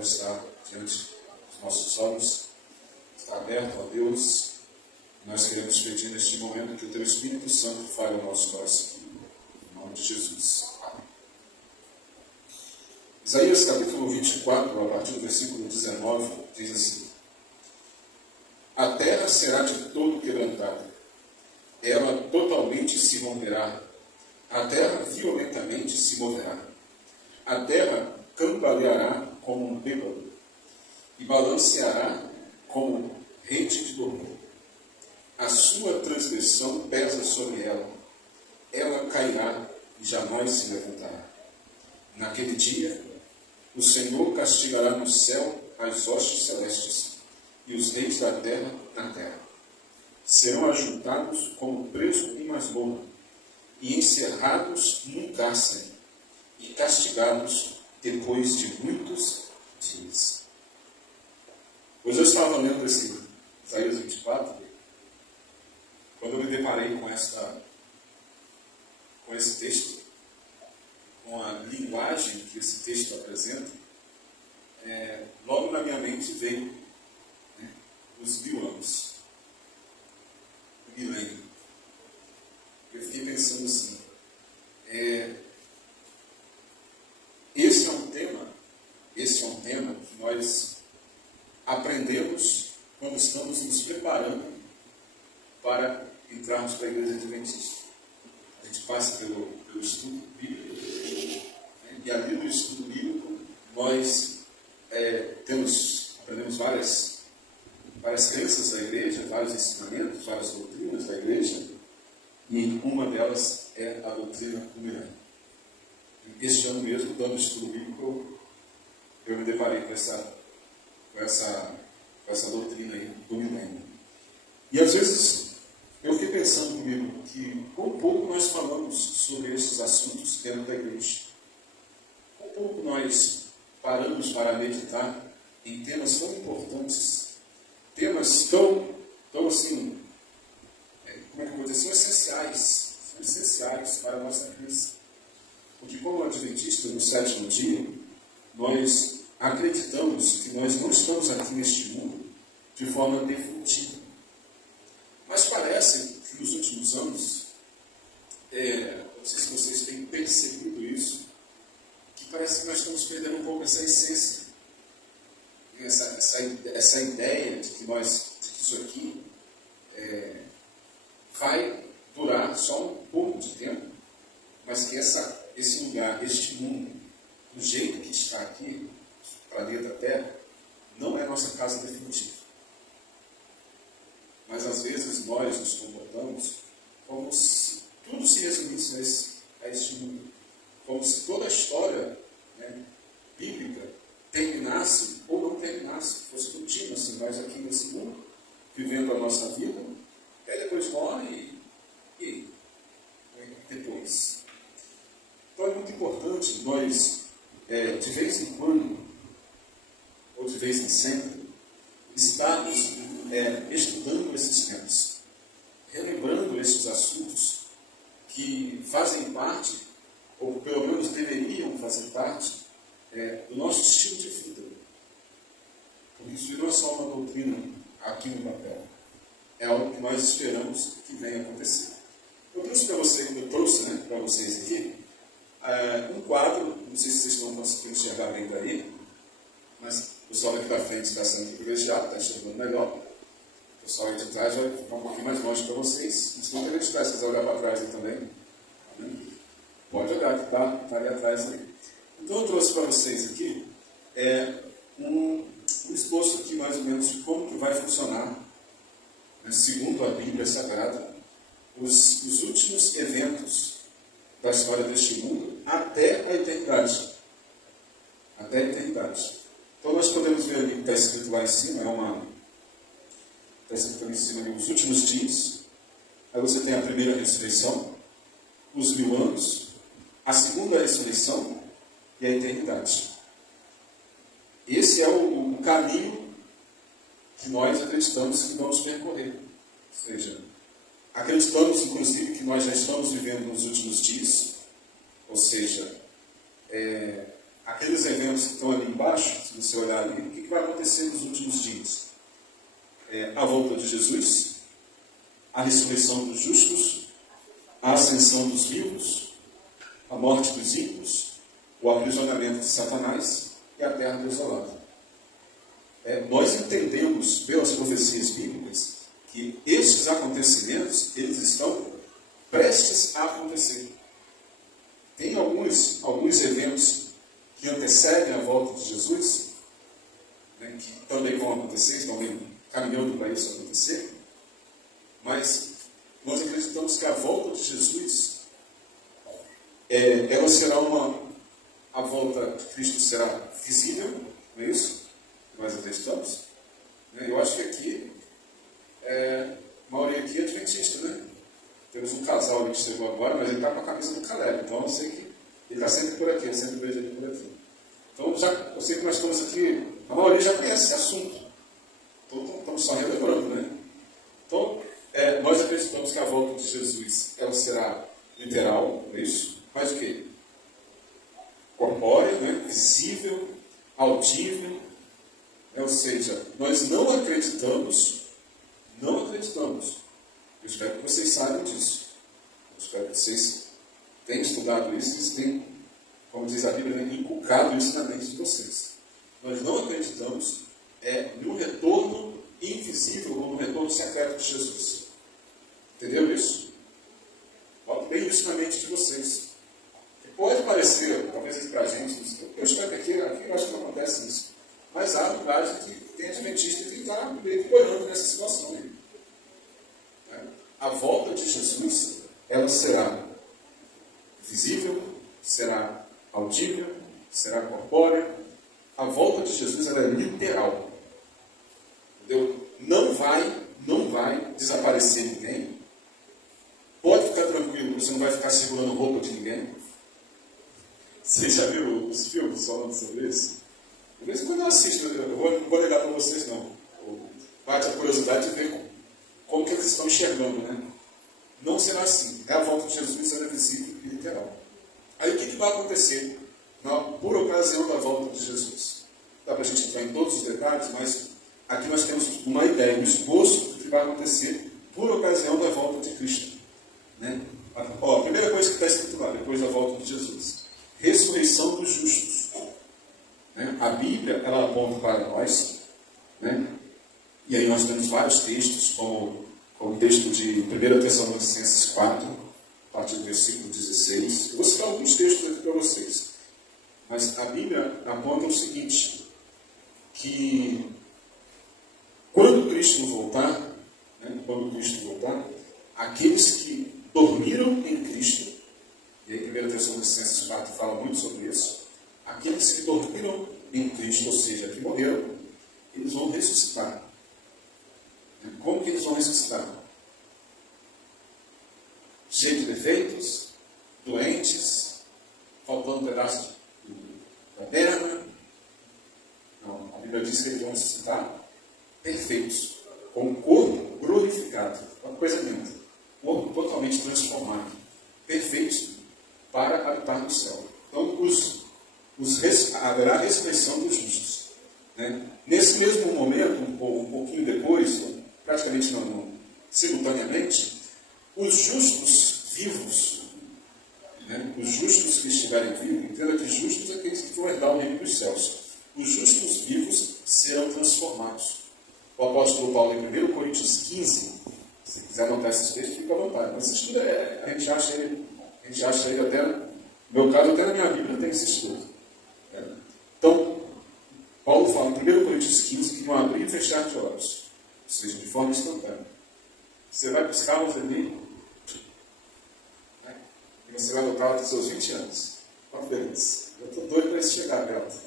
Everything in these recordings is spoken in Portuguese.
palavra está diante dos nossos olhos, está aberto a Deus. Nós queremos pedir neste momento que o Teu Espírito Santo fale ao nosso coração. Em nome de Jesus. Amém. Isaías capítulo 24, a partir do versículo 19, diz assim: A terra será de todo quebrantada, ela totalmente se romperá, a terra violentamente se moverá, a terra cambaleará como um bêbado e balanceará como rede de dormir. A sua transgressão pesa sobre ela, ela cairá e jamais se levantará. Naquele dia, o Senhor castigará no céu as hostes celestes e os reis da terra na terra. Serão ajuntados como preso em masmorra e encerrados num cárcere e castigados depois de muitos dias. Hoje eu estava lendo esse Isaías 24, quando eu me deparei com esse texto, com a linguagem que esse texto apresenta, logo na minha mente veio os 1000 anos, o milênio. Eu fiquei pensando assim, esse é um tema que nós aprendemos quando estamos nos preparando para entrarmos para a Igreja Adventista. A gente passa pelo estudo bíblico, e ali no estudo bíblico nós aprendemos várias crenças da igreja, vários ensinamentos, várias doutrinas da igreja, e uma delas é a doutrina do milênio. Este ano mesmo, dando estudo bíblico, eu me deparei com essa doutrina aí do milênio. E às vezes eu fiquei pensando comigo que quão pouco nós falamos sobre esses assuntos dentro da igreja. Quão pouco nós paramos para meditar em temas tão importantes, temas tão assim, como é que eu vou dizer, são essenciais para a nossa crença. Porque como adventista no 7º dia, nós acreditamos que nós não estamos aqui neste mundo de forma definitiva. Mas parece que nos últimos anos, não sei se vocês têm percebido isso, que parece que nós estamos perdendo um pouco essa essência, essa ideia de que isso aqui vai durar só um pouco de tempo, mas que esse lugar, este mundo, do jeito que está aqui, para dentro da Terra, não é nossa casa definitiva. Mas às vezes nós nos comportamos como se tudo se resumisse a este mundo. Como se toda a história bíblica terminasse ou não terminasse, fosse contínua, assim, nós aqui nesse mundo, vivendo a nossa vida, e aí depois morre e depois. Então é muito importante nós, de vez em quando, ou de vez em sempre, estarmos estudando esses temas, relembrando esses assuntos que fazem parte, ou pelo menos deveriam fazer parte, do nosso estilo de vida. Porque isso não é só uma doutrina aqui no papel, é algo que nós esperamos que venha acontecer. Eu trouxe para vocês aqui um quadro, não sei se vocês estão conseguindo enxergar bem daí, mas o pessoal aqui da frente está sendo privilegiado, está enxergando melhor. O pessoal aí de trás vai ficar um pouquinho mais longe para vocês. Mas não tem de trás, se quiser olhar para trás aí também, pode olhar, que está ali atrás aí. Então eu trouxe para vocês aqui um esboço aqui mais ou menos de como que vai funcionar, segundo a Bíblia Sagrada, os últimos eventos da história deste mundo até a eternidade. Até a eternidade. Então nós podemos ver ali que está escrito lá em cima, está escrito ali em cima ali, os últimos dias. Aí você tem a primeira ressurreição, os 1000 anos, a segunda ressurreição e a eternidade. Esse é o caminho que nós acreditamos que vamos percorrer. Ou seja, acreditamos inclusive que nós já estamos vivendo nos últimos dias, ou seja, aqueles eventos que estão ali embaixo, se você olhar ali, o que vai acontecer nos últimos dias? A volta de Jesus, a ressurreição dos justos, a ascensão dos vivos, a morte dos ímpios, o aprisionamento de Satanás e a terra desolada. Nós entendemos pelas profecias bíblicas que estes acontecimentos, eles estão prestes a acontecer. Tem alguns eventos que antecedem a volta de Jesus, né, que também vão acontecer, estão caminhando para isso acontecer, mas nós acreditamos que a volta de Jesus, ela será a volta de Cristo será visível, não é isso? Nós acreditamos. Eu acho que aqui, a maioria aqui é adventista, né? Temos um casal ali que chegou agora, mas ele está com a camisa do Caleb, então eu sei que ele está sempre por aqui, eu sempre vejo ele por aqui. Então, eu sei que nós estamos aqui, a maioria já conhece esse assunto. Então, estamos só relembrando, né? Então, nós acreditamos que a volta de Jesus, ela será literal, é isso? Mas o quê? Corpórea, né? Visível, audível, ou seja, nós não acreditamos, eu espero que vocês saibam disso, eu espero que vocês tenham estudado isso, vocês tenham, como diz a Bíblia, inculcado isso na mente de vocês. Nós não acreditamos no retorno invisível ou no retorno secreto de Jesus. Entendeu isso? Bote bem isso na mente de vocês. Pode parecer, talvez para a gente, eu espero que aqui eu acho que não acontece isso. Mas há lugares que tem adventista que está meio que olhando nessa situação aí. A volta de Jesus, ela será visível, será audível, será corpórea. A volta de Jesus, ela é literal. Entendeu? Não vai desaparecer ninguém. Pode ficar tranquilo, você não vai ficar segurando roupa de ninguém. Vocês já viram os filmes falando sobre isso? De vez em quando eu assisto, eu não vou negar para vocês não. Bate a curiosidade de ver como que eles estão enxergando, né? Não será assim. A volta de Jesus será visível e literal. Aí o que vai acontecer por ocasião da volta de Jesus? Dá para a gente entrar em todos os detalhes, mas aqui nós temos uma ideia, um esboço do que vai acontecer por ocasião da volta de Cristo. Né? A primeira coisa que está escrito lá, depois da volta de Jesus: ressurreição dos justos. Né? A Bíblia, ela aponta para nós, né? E aí nós temos vários textos, como o texto de 1 Tessalonicenses 4, a partir do versículo 16. Eu vou citar alguns textos aqui para vocês. Mas a Bíblia aponta o seguinte, que quando Cristo voltar, aqueles que dormiram em Cristo, e aí 1 Tessalonicenses 4 fala muito sobre isso, aqueles que dormiram em Cristo, ou seja, que morreram, eles vão ressuscitar. Como que eles vão ressuscitar? Cheios de defeitos, doentes, faltando um pedaço da perna. Não, a Bíblia diz que eles vão ressuscitar perfeitos, com o corpo glorificado. Uma coisa linda. Corpo totalmente transformado. Perfeitos para habitar no céu. Então, haverá a ressurreição dos justos. Né? Nesse mesmo momento, um pouquinho depois, praticamente não, simultaneamente, os justos vivos, né? Os justos que estiverem vivos, entenda que justos é aqueles que vão herdar o reino dos céus. Os justos vivos serão transformados. O apóstolo Paulo, em 1 Coríntios 15, se quiser anotar esses textos, fica à vontade. Mas esse estudo, a gente acha ele até, no meu caso, até na minha Bíblia tem esse estudo. Então, Paulo fala em 1 Coríntios 15 que vão abrir e fechar de olhos, ou seja, de forma instantânea. Você vai buscar o ali, né? E você vai voltar aos seus 20 anos. Olha que beleza. Eu estou doido para isso chegar perto.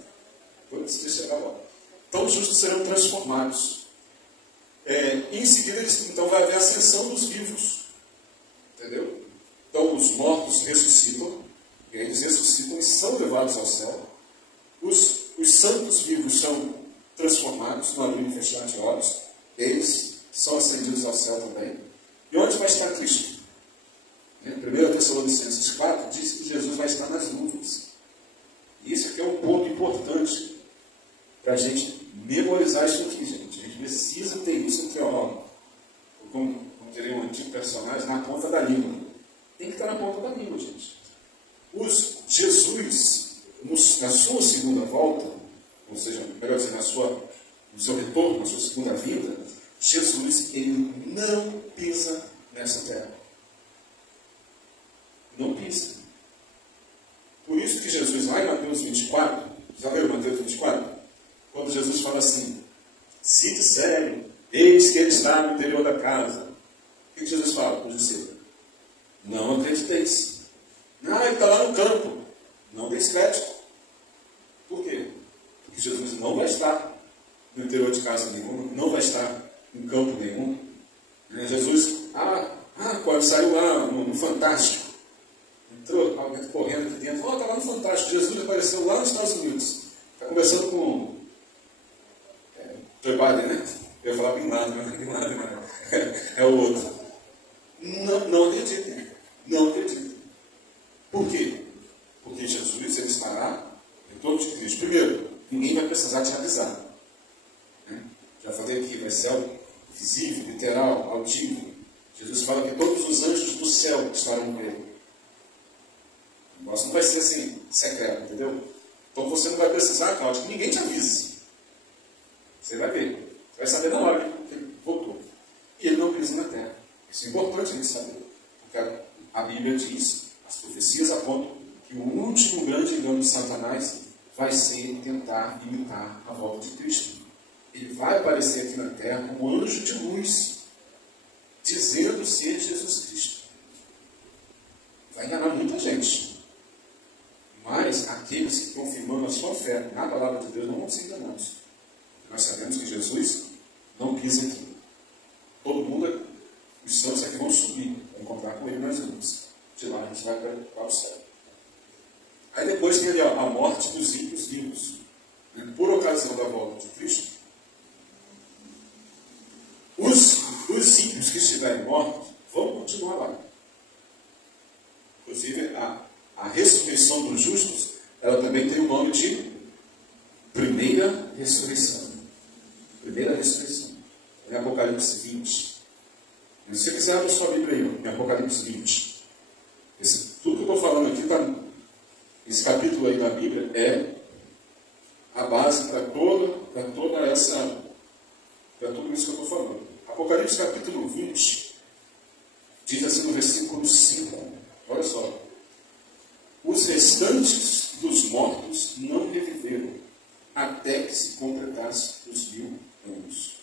Doido para isso chegar lá. Então, os justos serão transformados. E em seguida, então, vai haver a ascensão dos vivos. Entendeu? Então, os mortos ressuscitam. E eles ressuscitam e são levados ao céu. Os santos vivos são transformados no abrir e fechar de olhos. Eles são ascendidos ao céu também. E onde vai estar Cristo? 1 Tessalonicenses 4 diz que Jesus vai estar nas nuvens. E isso aqui é um ponto para a gente memorizar isso aqui, gente. A gente precisa ter isso entre como diria um antigo personagem, na ponta da língua. Tem que estar na ponta da língua, gente. Jesus, na sua segunda volta, ou seja, melhor dizer, no seu retorno, na sua segunda vinda, Jesus, ele não pisa nessa terra. Não pisa. Por isso que Jesus, lá em Mateus 24, já leram Mateus 24? Quando Jesus fala assim, se disserem, eis que ele está no interior da casa. O que Jesus fala para os discípulos? Não acrediteis. Não, ele está lá no campo. Não deis crédito. Por quê? Porque Jesus não vai estar no interior de casa nenhuma, não vai estar em campo nenhum. Jesus, quando saiu lá no Fantástico, entrou alguém correndo aqui dentro, está lá no Fantástico. Jesus apareceu lá nos Estados Unidos. Está conversando com Joe Biden, né? Eu ia falar Bin Laden, mas Bin Laden não. É o outro. Não acredito. Não acredito. Por quê? Porque Jesus, ele estará em torno de Cristo. Primeiro, ninguém vai precisar te avisar. Já falei aqui, vai ser algo visível, literal, audível. Jesus fala que todos os anjos do céu estarão com ele. O negócio não vai ser assim, secreto, entendeu? Então você não vai precisar, Cláudio, que ninguém te avise. Você vai ver. Você vai saber na hora que ele voltou. E ele não pisa na terra. Isso é importante a gente saber. Porque a Bíblia diz, as profecias apontam, que o último grande engano de Satanás vai ser tentar imitar a volta de Cristo. Ele vai aparecer aqui na terra como anjo de luz, dizendo ser Jesus Cristo. Vai enganar muita gente. Mas aqueles que estão firmando a sua fé na palavra de Deus não vão ser enganados. Nós sabemos que Jesus não pisa aqui. Todo mundo, os santos aqui vão subir, vão encontrar com ele nas nuvens. De lá a gente vai para o céu. Aí depois tem ali a morte dos ímpios vivos. Por ocasião da volta de Cristo, os ímpios que estiverem mortos vão continuar lá. Inclusive, a ressurreição dos justos, ela também tem o nome de primeira ressurreição. Primeira ressurreição. Em Apocalipse 20. Se você quiser, abra sua Bíblia aí, em Apocalipse 20. Tudo que eu estou falando aqui, esse capítulo aí da Bíblia é a base para toda essa, para tudo isso que eu estou falando. Apocalipse capítulo 20 diz assim no versículo 5. Olha só. Os restantes dos mortos não reviveram até que se completasse os 1000 anos.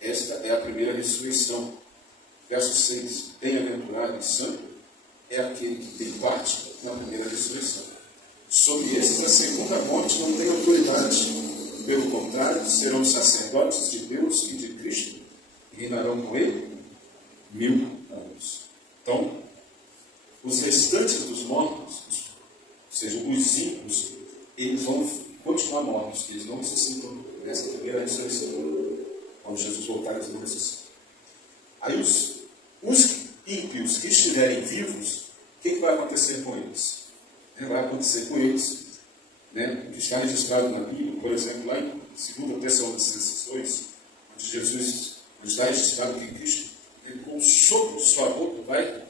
Esta é a primeira ressurreição. Verso 6. Bem-aventurado e santo é aquele que tem parte na primeira ressurreição. Sobre esses, a segunda morte não tem autoridade. Pelo contrário, serão sacerdotes de Deus e de Cristo e reinarão com ele 1000 anos. Então, os restantes dos mortos, ou seja, os ímpios, eles vão continuar mortos. Eles não ressuscitam nessa primeira ressurreição. Quando Jesus voltar, eles não ressuscitam. Aí os ímpios que estiverem vivos, o que vai acontecer com eles? Vai acontecer com eles, que está registrado na Bíblia, por exemplo, lá em 2 Tessalonicenses 2, onde está registrado que Cristo, com o sopro de sua boca, vai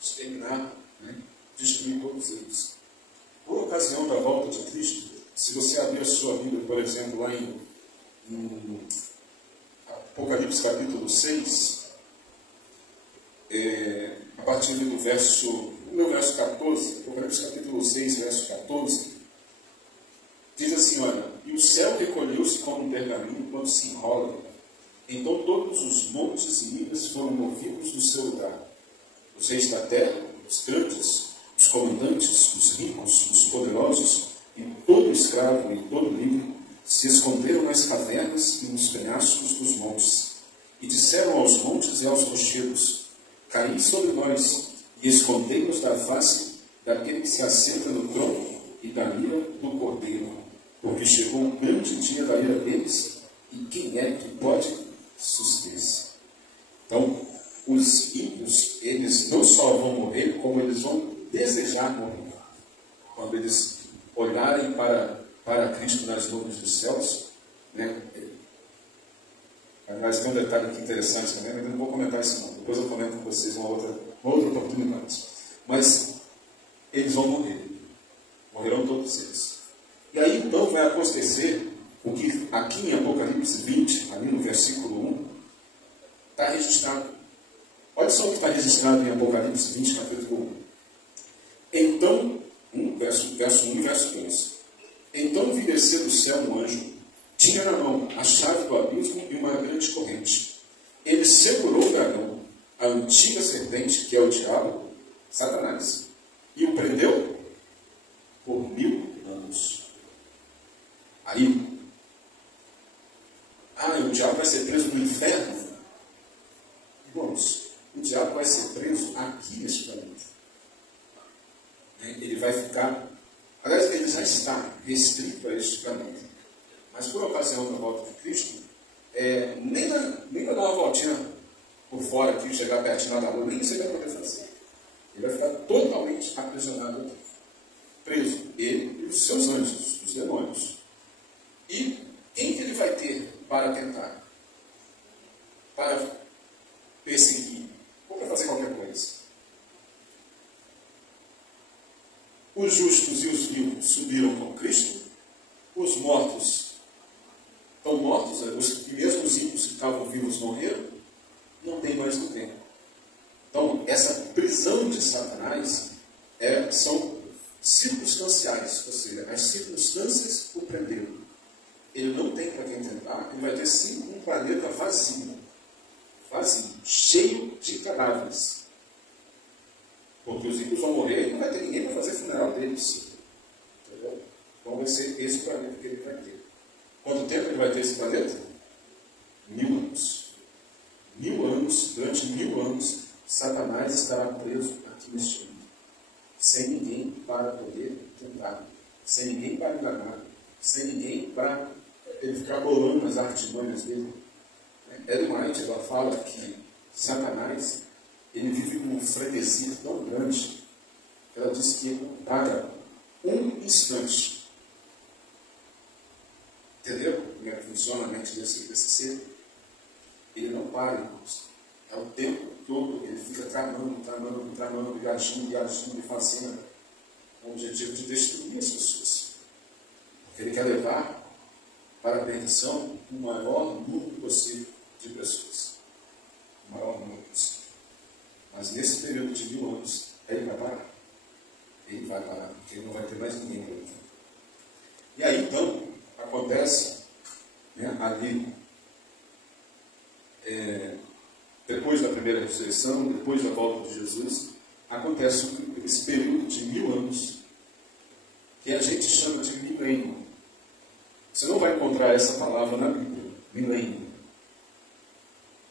exterminar, destruir todos eles. Por ocasião da volta de Cristo, se você abrir a sua Bíblia, por exemplo, lá em Apocalipse capítulo 6, a partir do verso 14, Apocalipse capítulo 6, verso 14, diz assim, olha, e o céu recolheu-se como um pergaminho quando se enrola. Então todos os montes e ilhas foram movidos do seu lugar. Os reis da terra, os grandes, os comandantes, os ricos, os poderosos, e todo escravo e todo livre, se esconderam nas cavernas e nos penhascos dos montes. E disseram aos montes e aos rochedos, caí sobre nós, e escondei-nos da face daquele que se assenta no trono e da ira do Cordeiro, porque chegou um grande dia da ira deles, e quem é que pode suster-se? Então, os ímpios, eles não só vão morrer, como eles vão desejar morrer. Quando eles olharem para para Cristo nas nuvens dos céus, né? Aliás, tem um detalhe aqui interessante também, mas eu não vou comentar isso não. Depois eu comento com vocês uma outra oportunidade. Mas eles vão morrer. Morrerão todos eles. E aí então vai acontecer o que aqui em Apocalipse 20, ali no versículo 1, está registrado. Olha só o que está registrado em Apocalipse 20, capítulo 1. Então, verso 1 e verso 2. Então vi descer do céu um anjo, tinha na mão a chave do abismo e uma grande corrente. Ele segurou o dragão, a antiga serpente, que é o diabo, Satanás, e o prendeu por 1000 anos. Aí, o diabo vai ser preso no inferno? Irmãos, o diabo vai ser preso aqui neste planeta. Ele vai ficar, aliás, ele já está restrito a este planeta. Mas por ocasião da volta de Cristo, nem vai dar uma voltinha por fora aqui, chegar pertinho da rua, nem isso ele vai poder fazer. Ele vai ficar totalmente aprisionado aqui. Preso, ele e os seus anjos, os demônios. E quem que ele vai ter para tentar? Para perseguir? Ou para fazer qualquer coisa? Os justos e os vivos subiram com Cristo. Os mortos estão mortos. E mesmo os ímpios que estavam vivos morreram. Não tem mais no tempo. Então, essa prisão de Satanás são circunstanciais. Ou seja, as circunstâncias o prenderam. Ele não tem para quem tentar. Ele vai ter sim um planeta vazio. Vazio. Cheio de cadáveres. Porque os ímpios vão morrer e não vai ter ninguém para fazer funeral deles. Entendeu? Então vai ser esse planeta que ele vai ter. Quanto tempo ele vai ter esse planeta? 1000 anos. 1000 anos, durante 1000 anos, Satanás estará preso aqui neste mundo. Sem ninguém para poder tentar. Sem ninguém para enganar. Sem ninguém para ele ficar bolando as artimanhas dele. Ellen White, ela fala que Satanás, ele vive num frenesi tão grande, ela diz que para um instante. Entendeu como é que funciona a mente desse ser? Ele não para, irmãos. É o tempo todo, ele fica tramando, viajando e fazendo com o objetivo de destruir as pessoas. Porque ele quer levar para a perdição o maior número possível de pessoas. O maior número possível. Mas nesse período de 1000 anos, ele vai parar. Ele vai parar, porque ele não vai ter mais ninguém para ele. E aí, então, acontece, ali, depois da primeira ressurreição, depois da volta de Jesus, acontece esse período de 1000 anos, que a gente chama de milênio. Você não vai encontrar essa palavra na Bíblia, milênio.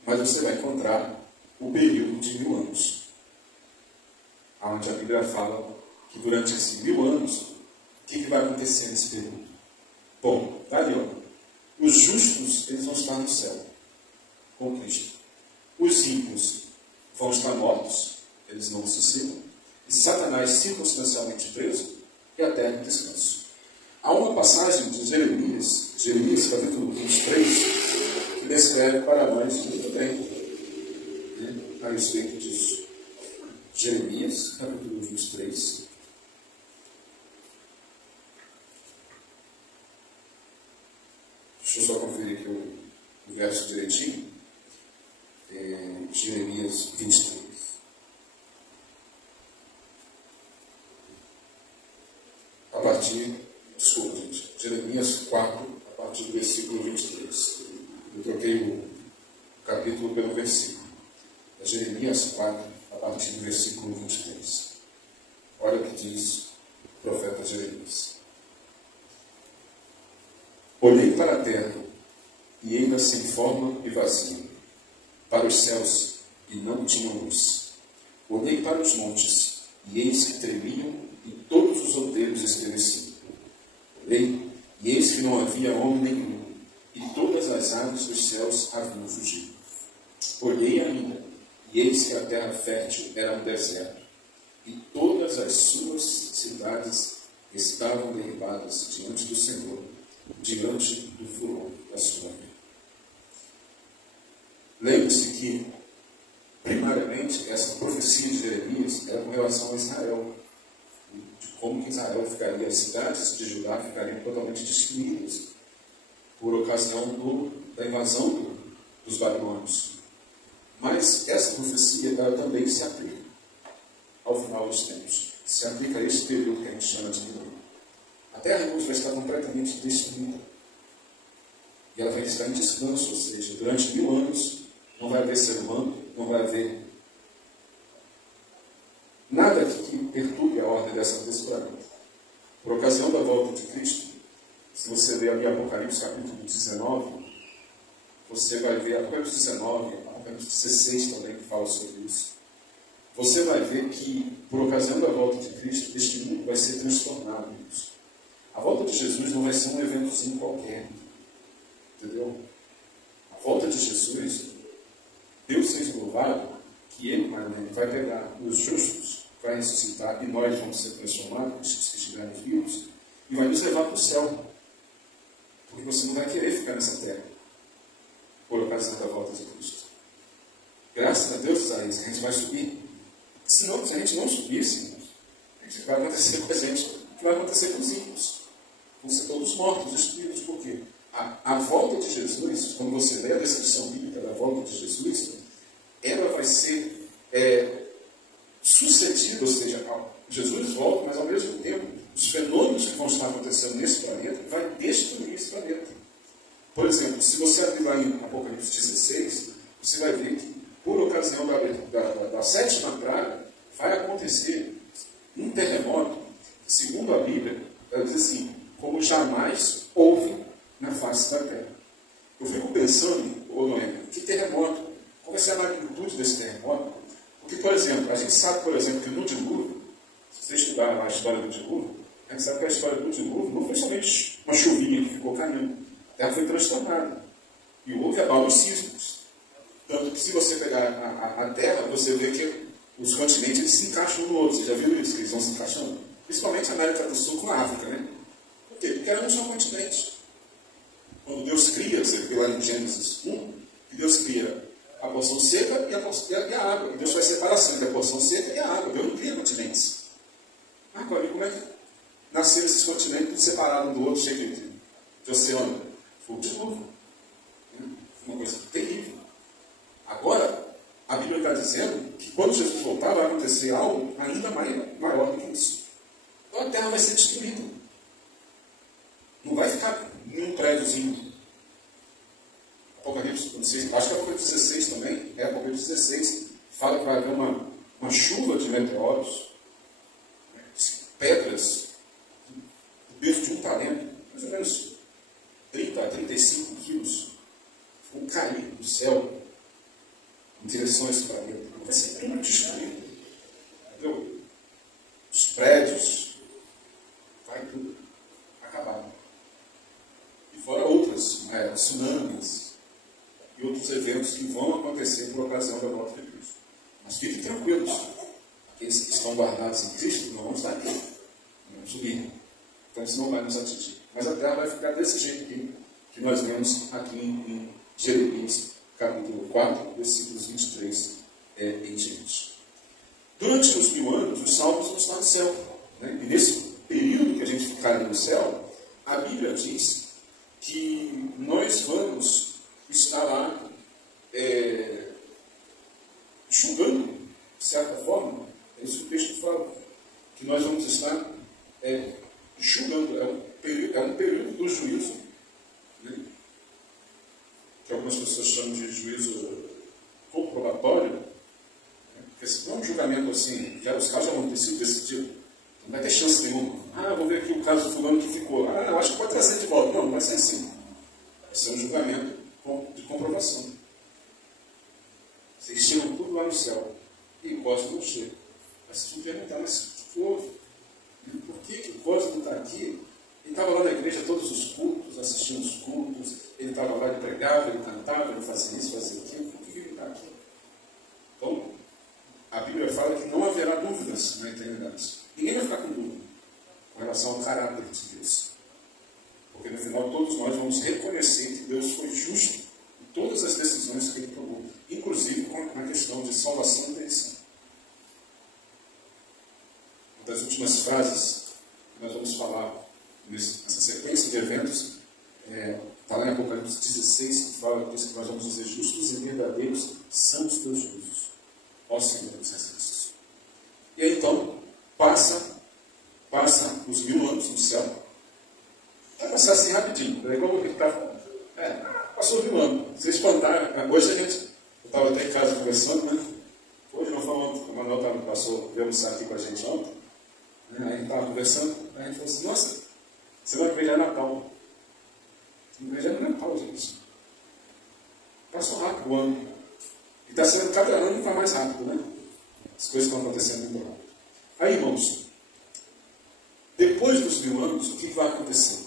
Mas você vai encontrar o período de 1000 anos. Onde a Bíblia fala que durante esses 1000 anos, o que vai acontecer nesse período? Bom, está ali, ó. Os justos, eles vão estar no céu, com Cristo. Os ímpios vão estar mortos, eles não ressuscitam. E Satanás circunstancialmente preso, e a terra em descanso. Há uma passagem de Jeremias capítulo 23, que descreve para nós muito bem a respeito disso. Jeremias, capítulo 23. Deixa eu só conferir aqui o verso direitinho. Jeremias 23. A partir, desculpa, gente, Jeremias 4, a partir do versículo 23. Eu troquei o capítulo pelo versículo. Jeremias 4, a partir do versículo 23. Olha o que diz o profeta Jeremias. Olhei para a terra, e ainda sem forma e vazia, para os céus, e não tinha luz. Olhei para os montes, e eis que tremiam, e todos os outeiros estremeciam. Olhei, e eis que não havia homem nenhum, e todas as aves dos céus haviam fugido. Olhei ainda, e eis que a terra fértil era um deserto, e todas as suas cidades estavam derribadas diante do Senhor, diante do furor da sua ira. Lembre-se que, primariamente, essa profecia de Jeremias era com relação a Israel, de como que Israel ficaria, as cidades de Judá ficariam totalmente destruídas por ocasião da invasão dos babilônios. Mas essa profecia ela também se aplica ao final dos tempos. Se aplica a esse período que a gente chama de milênio. A terra vai estar completamente destruída. E ela vai estar em descanso, ou seja, durante 1000 anos não vai haver ser humano, não vai haver nada que perturbe a ordem desse planeta. Por ocasião da volta de Cristo, se você ler ali Apocalipse capítulo 19, você vai ver Apocalipse 19, Apocalipse 16 também que fala sobre isso. Você vai ver que, por ocasião da volta de Cristo, este mundo vai ser transformado nisso. A volta de Jesus não vai ser um eventozinho qualquer. Entendeu? A volta de Jesus, Deus seja louvado, que Ele vai pegar os justos, vai ressuscitar, e nós vamos ser transformados, se estivermos vivos, e vai nos levar para o céu. Porque você não vai querer ficar nessa terra, por ocasião da volta de Cristo. Graças a Deus, Isaías, que a gente vai subir. Senão, se a gente não subisse, o que vai acontecer com a gente? O que vai acontecer com os ímpios? Vão ser todos mortos, destruídos. Por quê? A volta de Jesus, quando você lê a descrição bíblica da volta de Jesus, ela vai ser sucedida, ou seja, Jesus volta, mas ao mesmo tempo, os fenômenos que vão estar acontecendo nesse planeta vai destruir esse planeta. Por exemplo, se você abrir lá em Apocalipse 16, você vai ver que, por ocasião da sétima praga, vai acontecer um terremoto, segundo a Bíblia, ela diz assim, como jamais houve na face da terra. Eu fico pensando, Noemi, que terremoto? Qual vai ser a magnitude desse terremoto? Porque, por exemplo, a gente sabe, por exemplo, que no dilúvio, se você estudar a história do dilúvio, a gente sabe que a história do dilúvio não foi somente uma chuvinha que ficou caindo. A terra foi transtornada. E houve abalos sísmicos. Tanto que se você pegar a terra, você vê que os continentes eles se encaixam um no outro. Você já viu isso? Que eles vão se encaixando? Principalmente a América do Sul com a África, né? Por quê? Porque eram um só continente. Quando Deus cria, você vê lá em Gênesis 1, que Deus cria a porção seca e a água. E Deus faz separação entre a porção seca e a água. Deus não cria continentes. Agora, como é que nasceram esses continentes tudo separados um do outro, cheio de oceano? Foi o dilúvio. Uma coisa terrível. Agora, a Bíblia está dizendo que quando Jesus voltar, vai acontecer algo ainda maior do que isso. Então a terra vai ser destruída. Não vai ficar em um prédiozinho. Apocalipse, não sei, acho que é Apocalipse 16 também. Apocalipse 16 fala que vai haver uma chuva de meteoros, pedras, do peso de um talento, mais ou menos 30 a 35 quilos, vão cair do céu em direção a esse planeta. Vai ser tudo destruído. Entendeu? Os prédios, vai tudo acabar. E fora outras, tsunamis e outros eventos que vão acontecer por ocasião da volta de Cristo. Mas fiquem tranquilos. Aqueles que estão guardados em Cristo não vão estar aqui. Não vão subir. Então isso não vai nos atingir. Mas a terra vai ficar desse jeito que nós vemos aqui em Jeremias, capítulo 4, versículos 23 em diante. Durante os 1000 anos, os salvos vão estar no céu. Né? E nesse período que a gente ficar no céu, a Bíblia diz que nós vamos estar lá julgando, de certa forma. É isso que o texto fala. Que nós vamos estar julgando. É um período do juízo. Né? Que algumas pessoas chamam de juízo comprobatório. Né? Porque se não é um julgamento assim, que os casos já vão ter sido decididos, não vai ter chance nenhuma. Vou ver aqui o caso do fulano que ficou. Eu acho que pode trazer de volta. Não vai ser assim. Vai ser um julgamento de comprovação. Vocês chegam tudo lá no céu. E o Cosmo não chega. Mas vocês vão perguntar, mas o que houve? Por que o Cosmo está aqui? Ele estava lá na igreja todos os cultos, assistindo os cultos, ele estava lá, ele pregava, ele cantava, ele fazia isso, fazia aquilo. Por que ele está aqui? Então, a Bíblia fala que não haverá dúvidas na eternidade. Ninguém vai ficar com dúvida com relação relação ao caráter de Deus. Porque no final todos nós vamos reconhecer que Deus foi justo em todas as decisões que Ele tomou, inclusive na questão de salvação e perdição. Uma das últimas frases que nós vamos falar nessa sequência de eventos está lá em Apocalipse 16, que fala disso, que nós vamos dizer: justos e verdadeiros são os teus juízos, ó Senhor dos Exércitos. E aí então, passa os 1000 anos no céu. Vai passar assim rapidinho. Daí como ele está falando? Passou 1000 anos. Vocês espantaram. Hoje a gente, eu estava até em casa conversando, né? Hoje não foi ontem. O Manuel veio almoçar aqui com a gente ontem. Aí a gente estava conversando. Aí a gente falou assim: nossa, semana que vem já é Natal. Semana que vem já é Natal, gente. Passou rápido o ano. E está sendo, cada ano está mais rápido, né? As coisas estão acontecendo muito rápido. Aí, irmãos, depois dos 1000 anos, o que vai acontecer?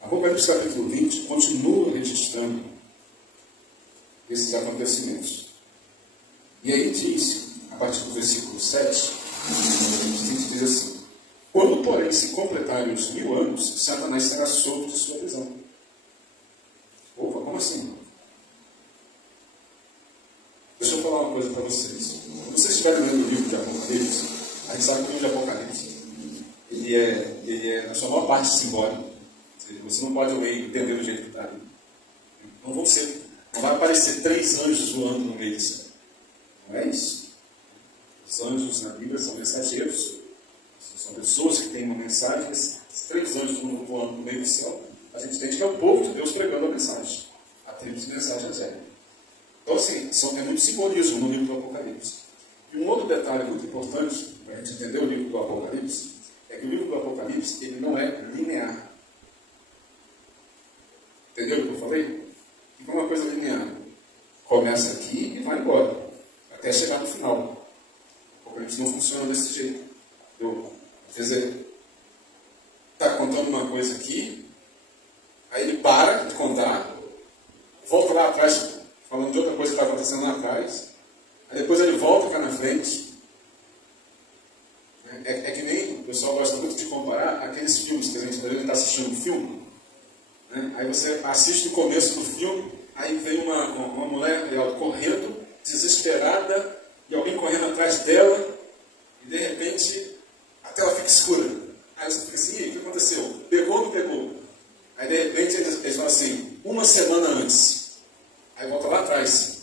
Apocalipse capítulo 20 continua registrando esses acontecimentos. E aí diz, a partir do versículo 7, diz assim: quando, porém, se completarem os 1000 anos, Satanás será solto de sua prisão. Opa, como assim? Deixa eu falar uma coisa para vocês. Quando vocês estiverem lendo o livro de Apocalipse, a gente sabe que o livro de Apocalipse ele é na sua maior parte simbólico. Você não pode ler e entender do jeito que está ali. Não vai aparecer 3 anjos voando no meio do céu. Não é isso. Os anjos na Bíblia são mensageiros. São pessoas que têm uma mensagem. Esses 3 anjos voando no meio do céu, a gente entende que é o povo de Deus pregando a mensagem. A tribo de mensagem zero. Então, assim, é muito simbolismo no livro do Apocalipse. E um outro detalhe muito importante para a gente entender o livro do Apocalipse é que o livro do Apocalipse ele não é linear. Entendeu o que eu falei? Fica uma coisa linear. Começa aqui e vai embora, até chegar no final. O Apocalipse não funciona desse jeito. Quer dizer, está contando uma coisa aqui, aí ele para de contar, volta lá atrás, falando de outra coisa que está acontecendo lá atrás, aí depois ele volta cá na frente. É que nem o pessoal gosta muito de comparar aqueles filmes que a gente está assistindo um filme, né? Aí você assiste o começo do filme, aí vem uma mulher correndo, desesperada, e alguém correndo atrás dela, e de repente a tela fica escura. Aí você fica assim: e aí, o que aconteceu? Pegou ou não pegou? Aí de repente eles falam assim: 1 semana antes. Aí volta lá atrás.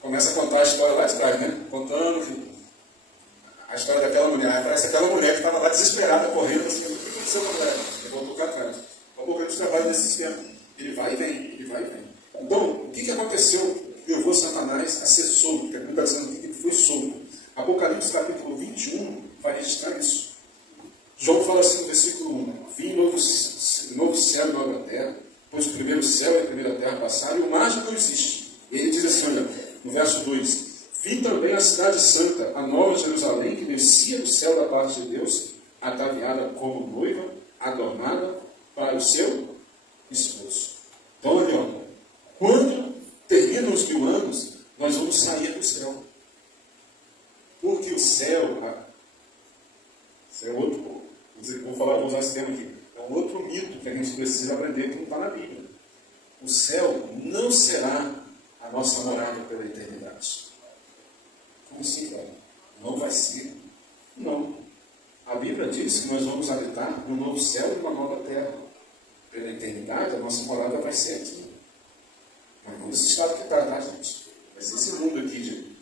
Começa a contar a história lá de trás, né? Contando a história daquela mulher. Aí aparece aquela mulher que estava lá desesperada, correndo, assim: o que aconteceu com a mulher? Eu vou colocar atrás. O Apocalipse trabalha nesse sistema. Ele vai e vem, ele vai e vem. Então, o que aconteceu que levou Satanás a ser solto? Porque a Bíblia está dizendo que ele foi solto. Apocalipse capítulo 21 vai registrar isso. João fala assim no versículo 1: vi novo céu e nova terra, pois o primeiro céu e a primeira terra passaram e o mar já não existe. E ele diz assim, olha, no verso 2: vi também a cidade santa, a nova Jerusalém, que descia do céu da parte de Deus, ataviada como noiva, adornada para o seu esposo. Então, olha, quando terminam os 1000 anos, nós vamos sair do céu. Porque o céu é outro, vou usar esse termo aqui, é um outro mito que a gente precisa aprender que não está na Bíblia. O céu não será a nossa morada pela eternidade. Como assim, cara? Não vai ser? Não. A Bíblia diz que nós vamos habitar num novo céu e uma nova terra. Pela eternidade, a nossa morada vai ser aqui. Mas não nesse estado que está, tá, gente? Vai ser esse mundo aqui,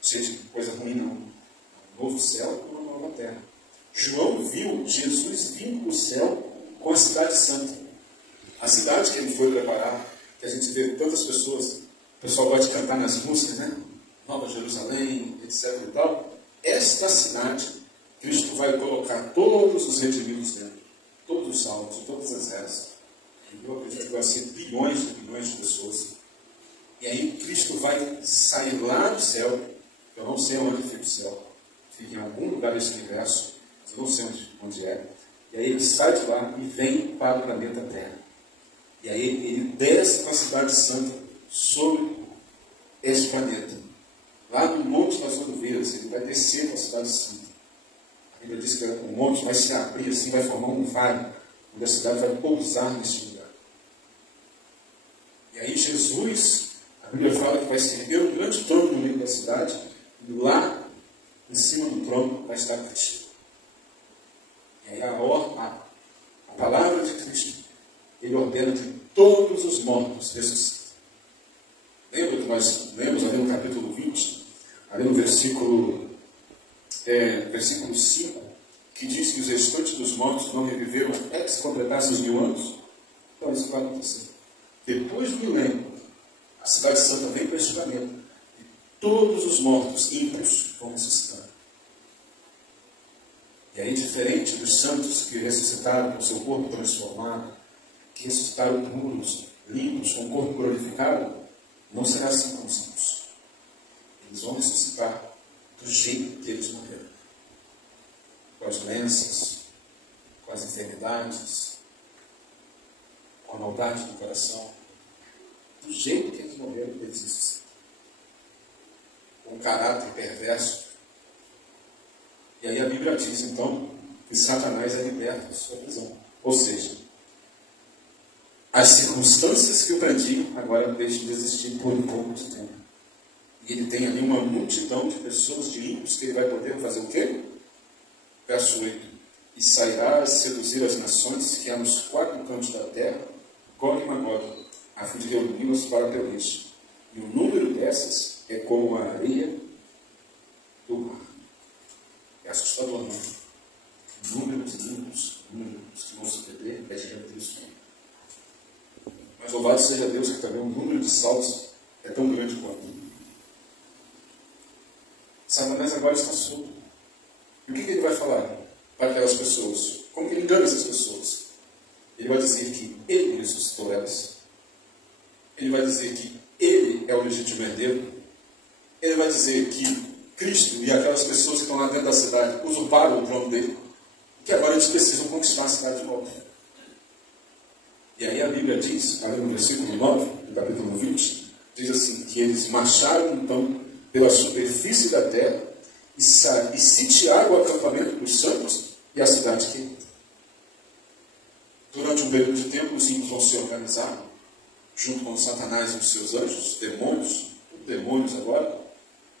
cheio de coisa ruim, não. Um novo céu e uma nova terra. João viu Jesus vindo do céu com a cidade santa. A cidade que ele foi preparar, que a gente vê tantas pessoas, o pessoal gosta de cantar nas músicas, né? Nova Jerusalém, etc. e tal. Esta cidade, Cristo vai colocar todos os redimidos dentro, todos os salvos, todas as eras. Eu acredito que vai ser bilhões de pessoas. E aí Cristo vai sair lá do céu. Eu não sei onde fica o céu. Fica em algum lugar desse universo. Mas eu não sei onde é. E aí ele sai de lá e vem para o planeta Terra. E aí ele desce com a cidade santa sobre este planeta. Lá no Monte das Oliveiras, ele vai descer com a cidade santa. Ele diz que o monte vai se abrir assim, vai formar um vale, onde a cidade vai pousar nesse lugar. E aí Jesus, a Bíblia fala que vai se erguer um grande trono no meio da cidade, e lá, em cima do trono, vai estar Cristo. E aí a palavra de Cristo, ele ordena que todos os mortos ressuscitem. Lembra que nós lemos ali no capítulo 20, ali no versículo 5, que diz que os restantes dos mortos não reviveram até que se completassem os 1000 anos? Então isso vai acontecer. Depois do milênio, a cidade santa vem para este planeta e todos os mortos ímpios vão ressuscitar. E aí, diferente dos santos que ressuscitaram com seu corpo transformado, que ressuscitaram puros, limpos, com o corpo glorificado, não será assim com os santos. Eles vão ressuscitar do jeito que eles morreram. Com as doenças, com as enfermidades, com a maldade do coração. Do jeito que eles morreram, eles ressuscitam. Com um caráter perverso. E aí a Bíblia diz, então, que Satanás é liberto de sua prisão. Ou seja, as circunstâncias que o prendiam agora deixam de existir por um pouco de tempo. E ele tem ali uma multidão de pessoas, de ímpios, que ele vai poder fazer o quê? Verso 8. E sairá a seduzir as nações que há nos 4 cantos da terra, Gog e Magog, a fim de reuni-las para peleja. E o número dessas é como a areia do mar. É assustador, não? O número de ímpios, que vão se perder, é gigantesco. Mas louvado seja Deus que também o número de salvos é tão grande quanto. Satanás agora está solto. E o que ele vai falar para aquelas pessoas? Como que ele engana essas pessoas? Ele vai dizer que ele ressuscitou elas. Ele vai dizer que ele é o legítimo herdeiro. Ele vai dizer que Cristo e aquelas pessoas que estão lá dentro da cidade usurparam o trono dele. Que agora eles precisam conquistar a cidade de volta. E aí a Bíblia diz, ali no versículo 9, do capítulo 20, diz assim, que eles marcharam então pela superfície da terra e sitiaram o acampamento dos santos e a cidade que durante um período de tempo os ímpios vão se organizar junto com Satanás e os seus anjos, demônios agora,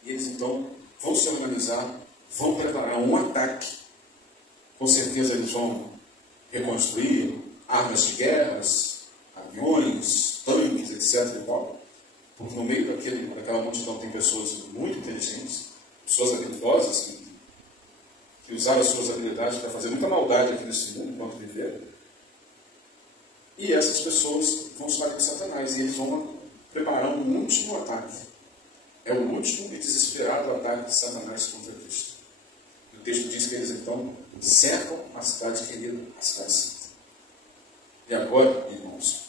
e eles então vão se organizar, vão preparar um ataque. Com certeza eles vão reconstruir armas de guerras, aviões, tanques, etc. e tal. Porque no meio daquela multidão tem pessoas muito inteligentes, pessoas habilidosas, que usaram as suas habilidades para fazer muita maldade aqui nesse mundo enquanto viveram. E essas pessoas vão estar com Satanás e eles vão preparar um último ataque. É o último e desesperado ataque de Satanás contra Cristo. E o texto diz que eles então cercam a cidade querida, a cidade santa. E agora, irmãos,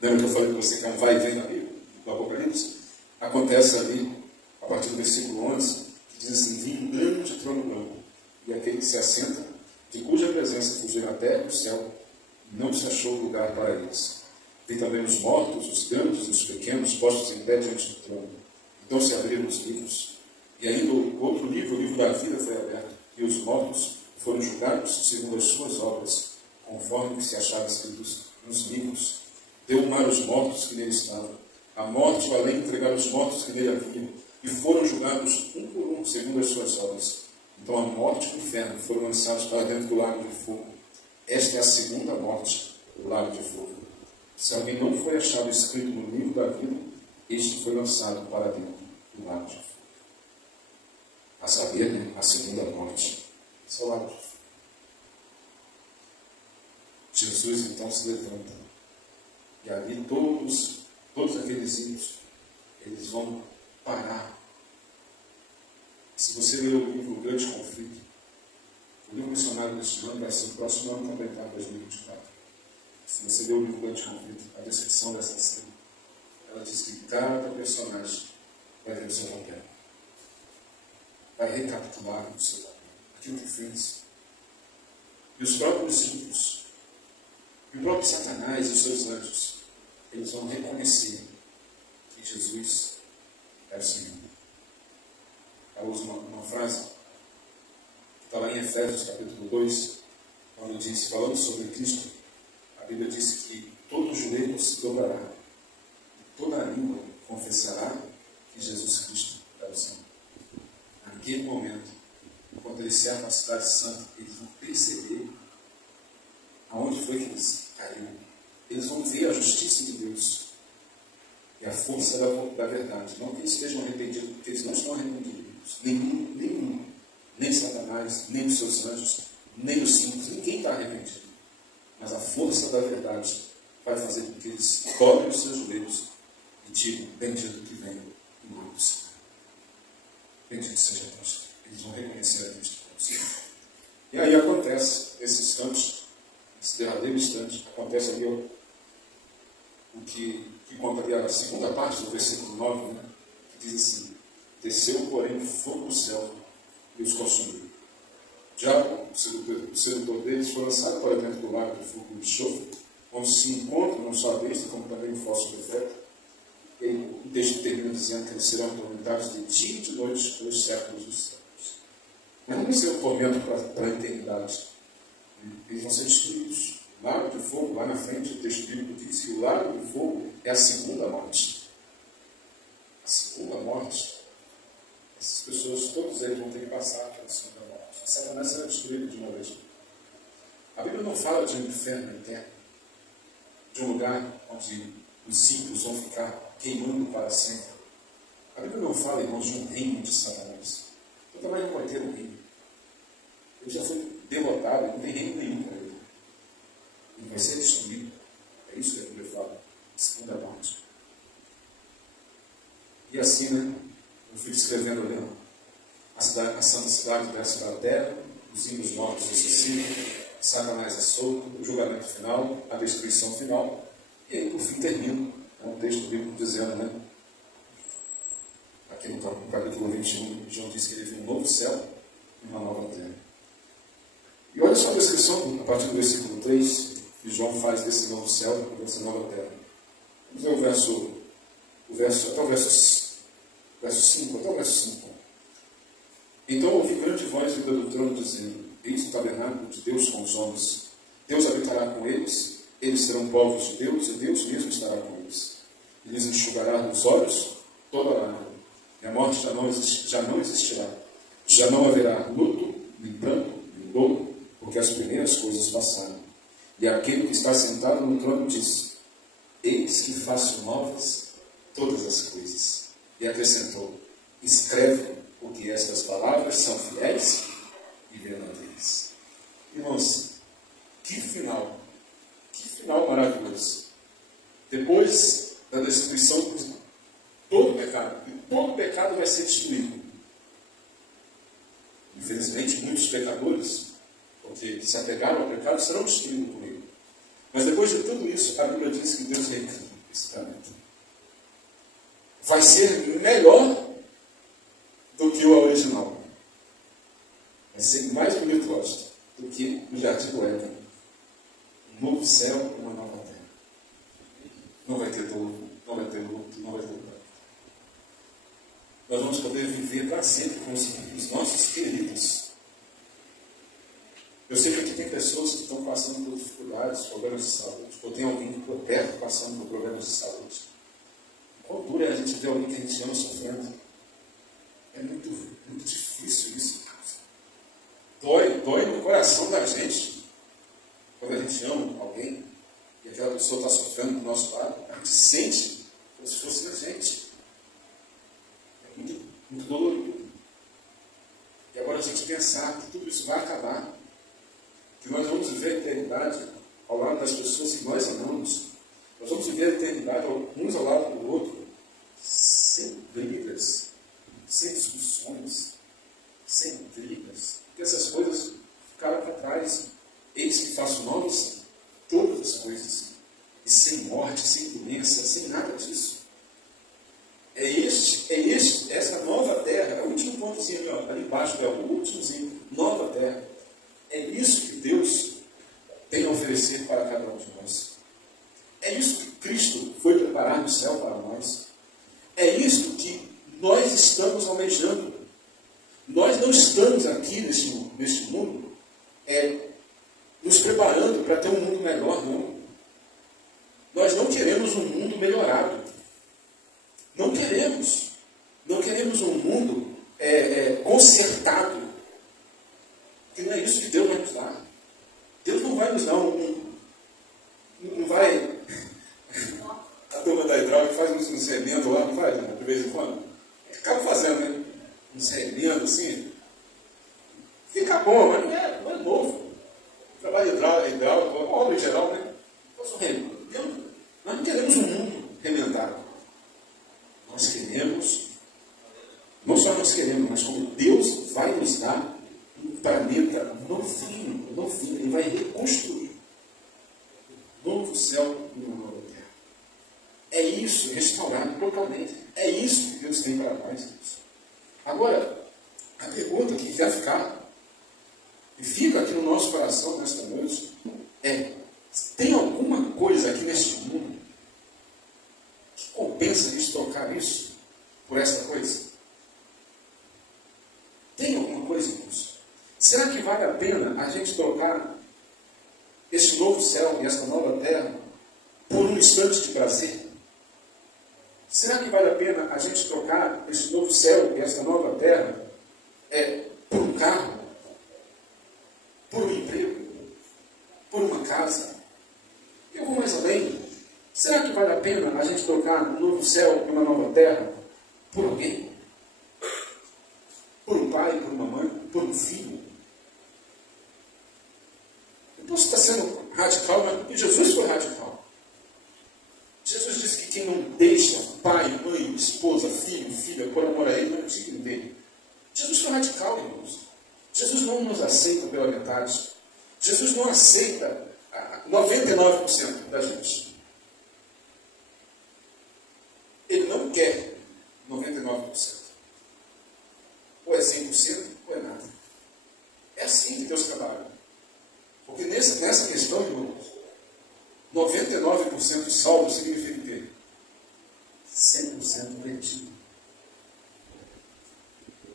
lembra que eu falei para você que é um vai e vem na Bíblia, do Apocalipse? Acontece ali, a partir do versículo 11, que diz assim, vi um grande trono branco, e aquele que se assenta, de cuja presença fugiram a terra e o céu, não se achou lugar para eles. Vi também os mortos, os grandes e os pequenos, postos em pé diante do trono. Então se abriram os livros, e ainda o outro livro, o livro da vida, foi aberto, e os mortos foram julgados segundo as suas obras, conforme que se achava escritos nos livros. Deu o mar os mortos que nele estavam. A morte e o além entregaram os mortos que nele haviam, e foram julgados um por um, segundo as suas obras. Então a morte e o inferno foram lançados para dentro do lago de fogo. Esta é a segunda morte, o lago de fogo. Se alguém não foi achado escrito no livro da vida, este foi lançado para dentro do lago de fogo. A saber, né, a segunda morte. Esse é o lago de fogo. Jesus então se levanta. E ali todos aqueles ímpios, eles vão parar. Se você ler o livro O Grande Conflito, o livro missionário deste ano vai ser o próximo ano também, tá? 2024. Se você ler o livro O Grande Conflito, a descrição dessa cena, ela diz que cada personagem vai ver o seu papel. Vai recapitular o seu papel. Aquilo que fez. E os próprios ímpios, e o próprio Satanás e os seus anjos, eles vão reconhecer que Jesus é o Senhor. Eu uso uma frase que está lá em Efésios capítulo 2, quando diz, falando sobre Cristo, a Bíblia diz que todo joelho se dobrará, toda língua confessará que Jesus Cristo é o Senhor. Naquele momento, quando eles servem a cidade santa, eles vão perceber aonde foi que eles caíram. Eles vão ver a justiça de Deus e a força da verdade. Não que eles estejam arrependidos, porque eles não estão arrependidos. Nenhum. Nem Satanás, nem os seus anjos, nem os simples. Ninguém está arrependido. Mas a força da verdade vai fazer com que eles dobrem os seus joelhos e digam, bendito que vem em nome do Senhor. Bendito seja Deus. Eles vão reconhecer a Cristo como Senhor. E aí acontece, esse instante, esse derradeiro instante, acontece ali o que contaria a segunda parte do versículo 9, né? Que diz assim, desceu, porém, fogo do céu e os consumiu. O diabo, o sedutor deles, foi lançado para dentro do lago de fogo e enxofre, onde se encontra não só a besta, como também o falso profeta. E o texto termina dizendo que eles serão atormentados de dia e de noite pelos séculos dos séculos. Mas não vai ser um tormento para a eternidade. Eles vão ser destruídos. O lago de fogo, lá na frente, o texto bíblico diz que o lago de fogo é a segunda morte. A segunda morte. Essas pessoas, todos eles vão ter que passar pela segunda morte. A Satanás será destruído de uma vez. A Bíblia não fala de um inferno eterno, de um lugar onde os ímpios vão ficar queimando para sempre. A Bíblia não fala, irmãos, de um reino de Satanás. Satanás não vai ter um reino. Ele já foi derrotado, não tem reino nenhum para ele. Ele vai ser destruído. É isso que a Bíblia fala. Segunda morte. E assim, né? Eu fui descrevendo ali, a santa cidade desce da terra, os ímpios mortos ressuscitam, Satanás é solto, o julgamento final, a destruição final, e aí por fim termina um texto bíblico dizendo, né? Aqui no capítulo 21, João diz que ele viu um novo céu e uma nova terra. E olha só a descrição, a partir do versículo 3, que João faz desse novo céu e dessa nova terra. Vamos ver até o verso 5, até o verso 5. Então ouvi grande voz vinda do trono dizendo, eis o tabernáculo de Deus com os homens. Deus habitará com eles, eles serão povos de Deus, e Deus mesmo estará com eles. E lhes enxugará dos olhos toda a lágrima, e a morte já não existirá. Já não haverá luto, nem pranto, nem dor, porque as primeiras coisas passaram. E aquele que está sentado no trono diz, eis que faço novas todas as coisas. E acrescentou, escreve, porque estas palavras são fiéis e verdadeiras. Irmãos, que final maravilhoso. Depois da destruição de todo o pecado vai ser destruído. Infelizmente, muitos pecadores, porque se apegaram ao pecado, serão destruídos por ele. Mas depois de tudo isso, a Bíblia diz que Deus recria esse planeta. Vai ser melhor do que o original. Vai ser mais bonito, lógico, do que o jardim do Éden. Um novo céu e uma nova terra. Não vai ter dor, não vai ter luto, não vai ter pranto. Nós vamos poder viver para sempre com os nossos queridos. Eu sei que aqui tem pessoas que estão passando por dificuldades, problemas de saúde, ou tem alguém por perto passando por problemas de saúde. Qual dura é a gente ver alguém que a gente ama sofrendo? É muito difícil isso. Dói no coração da gente. Quando a gente ama alguém e aquela pessoa está sofrendo do nosso lado, a gente sente como se fosse a gente. É muito dolorido. E agora a gente pensar que tudo isso vai acabar. Que nós vamos viver a eternidade ao lado das pessoas que nós amamos. Nós vamos viver a eternidade uns ao lado do outro, sem brigas, sem discussões, sem intrigas. Porque essas coisas ficaram para trás. Eis que faço novas todas as coisas. E sem morte, sem doença, sem nada disso. Essa nova terra, é o último pontozinho ali embaixo, é o últimozinho, nova terra. É isso que Deus tem a oferecer para cada um de nós. É isso que Cristo foi preparar no céu para nós. É isso que nós estamos almejando. Nós não estamos aqui neste mundo neste mundo nos preparando para ter um mundo melhor, não. Nós não queremos um mundo melhorado. Não queremos. Não queremos um mundo consertado. Porque não é isso que Deus vai nos dar. Deus não vai nos dar não vai... A turma da hidráulica faz um remendo lá, não faz? De vez em quando. Acaba fazendo, né? Um remendo assim. Fica bom, mas não é novo. O trabalho hidráulico, uma obra em geral, né? Faz um remendo. Nós não queremos um mundo remendado. Nós queremos, não só nós queremos, mas como Deus vai nos dar um planeta novinho. Ele vai reconstruir. Novo céu e uma nova terra. É isso, restaurado totalmente. É isso que Deus tem para nós. Agora, a pergunta que vai ficar, e fica aqui no nosso coração nesta noite, tem alguma coisa aqui neste mundo que compensa de trocar isso por esta coisa? Tem alguma coisa, irmãos? Será que vale a pena a gente trocar este novo céu e esta nova terra por um instante de prazer? Será que vale a pena a gente trocar este novo céu e esta nova terra por um carro, por um emprego, por uma casa? Eu vou mais além. Será que vale a pena a gente trocar um novo céu e uma nova terra por alguém? Por um pai, por uma mãe, por um filho? Eu posso estar sendo radical, mas Jesus foi radical. Jesus disse que quem não deixa pai, mãe, esposa, filho, filha, por amor a ele, não é digno dele. Jesus foi radical, irmãos. Jesus não nos aceita pela metade. Jesus não aceita 99% da gente. Ele não quer 99%. Ou é 100% ou é nada. É assim que Deus trabalha. Porque nessa questão, irmãos, 99% de salvo significa o quê? 100% perdido.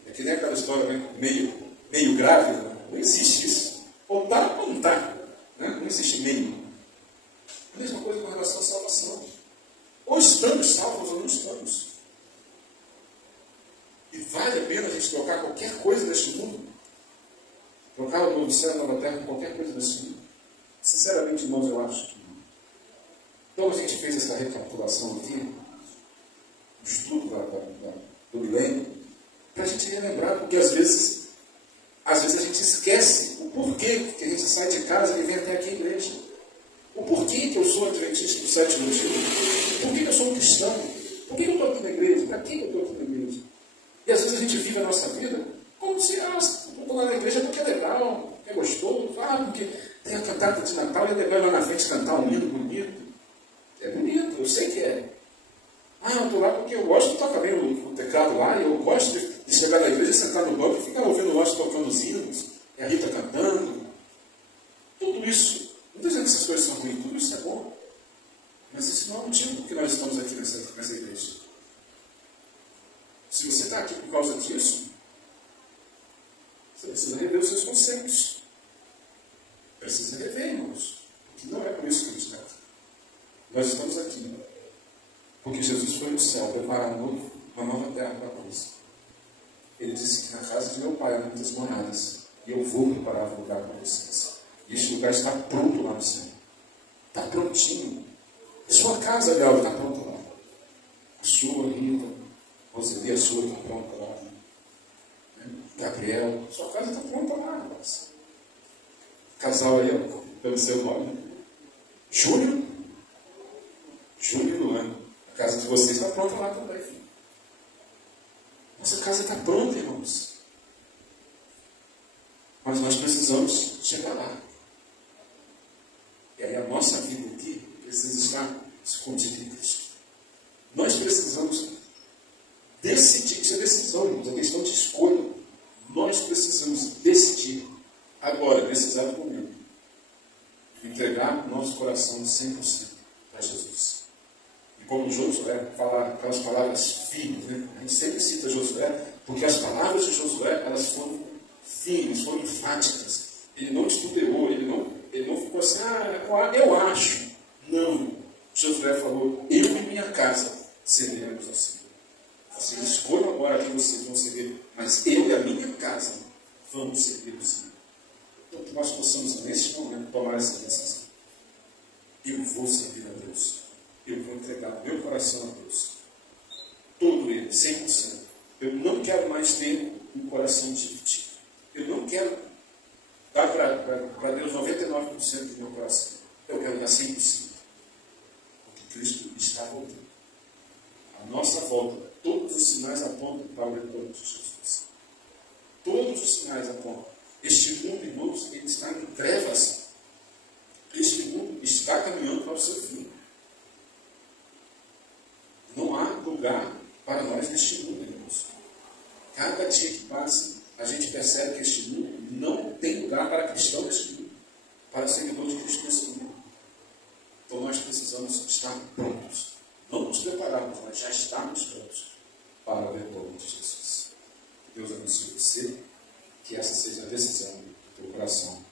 É que nem aquela história, né? meio grave. Não existe isso. Ou está ou não está. Né? Não existe meio. A mesma coisa com relação à salvação. Ou estamos salvos ou não estamos. E vale a pena a gente trocar qualquer coisa deste mundo? Trocar o novo céu e a nova terra por qualquer coisa deste mundo? Sinceramente, irmãos, eu acho que não. Então a gente fez essa recapitulação aqui, o estudo do milênio, para a gente relembrar, porque às vezes a gente esquece o porquê que a gente sai de casa e vem até aqui à igreja. O porquê que eu sou adventista do sétimo dia. Por que eu sou um cristão? Por que eu estou aqui na igreja? Para que eu estou aqui na igreja? E às vezes a gente vive a nossa vida como se, eu estou lá na igreja porque é legal, é gostoso, porque tem a cantata de Natal e é legal lá na frente cantar um hino bonito. É bonito, eu sei que é. Eu estou lá porque eu gosto de tocar bem o teclado lá, e eu gosto de chegar na igreja, sentar no banco e ficar ouvindo nós tocando os hinos, e a Rita cantando. Tudo isso, não estou dizendo que essas coisas são ruins, tudo isso é bom. Mas isso não é o motivo por que nós estamos aqui nessa igreja. Se você está aqui por causa disso, você precisa rever os seus conceitos. Precisa rever, irmãos. Porque não é por isso que a gente está aqui. Nós estamos aqui porque Jesus foi no céu preparar uma nova terra para nós. Ele disse que na casa de meu pai há muitas moradas e eu vou preparar um lugar para vocês. E este lugar está pronto lá no céu. Está prontinho. A sua casa, Léo, está pronta lá. A sua, Rita, Roseli, a sua está pronta lá. Gabriel, sua casa está pronta lá, rapaz. Casal aí, pelo seu nome. Júlio e Luana. A casa de vocês está pronta lá também, filho. Nossa casa está pronta, irmãos. Mas nós precisamos chegar lá. E aí a nossa vida aqui precisa estar escondida em Cristo. Nós precisamos decidir. Isso é decisão, irmãos. É questão de escolha. Nós precisamos decidir agora, nesse exato momento, entregar o nosso coração de 100% para Jesus. E como Josué fala aquelas palavras firmes, né? A gente sempre cita Josué, porque as palavras de Josué, elas foram firmes, foram enfáticas. Ele não titubeou, ele não ficou assim, eu acho. Não. Josué falou, eu e minha casa serviremos ao Senhor. Vocês escolham agora quem vocês vão servir, mas eu e a minha casa vamos servir o Senhor. Então que nós possamos, neste momento, tomar essa decisão. Eu vou servir a Deus. Eu vou entregar meu coração a Deus. Todo ele, 100%. Eu não quero mais ter um coração dividido. Eu não quero dar para Deus 99% do meu coração. Eu quero dar 100%. Porque Cristo está voltando. A nossa volta, todos os sinais apontam para o retorno de Jesus. Todos os sinais apontam. Este mundo, irmãos, ele está em trevas. Este mundo está caminhando para o seu fim. Não há lugar para nós neste mundo, irmãos. Cada dia que passa, a gente percebe que este mundo não tem lugar para cristão neste mundo, para seguidor de Cristo neste mundo. Então nós precisamos estar prontos. Não nos prepararmos, mas já estamos prontos para o retorno de Jesus. Que Deus abençoe você, que essa seja a decisão do teu coração.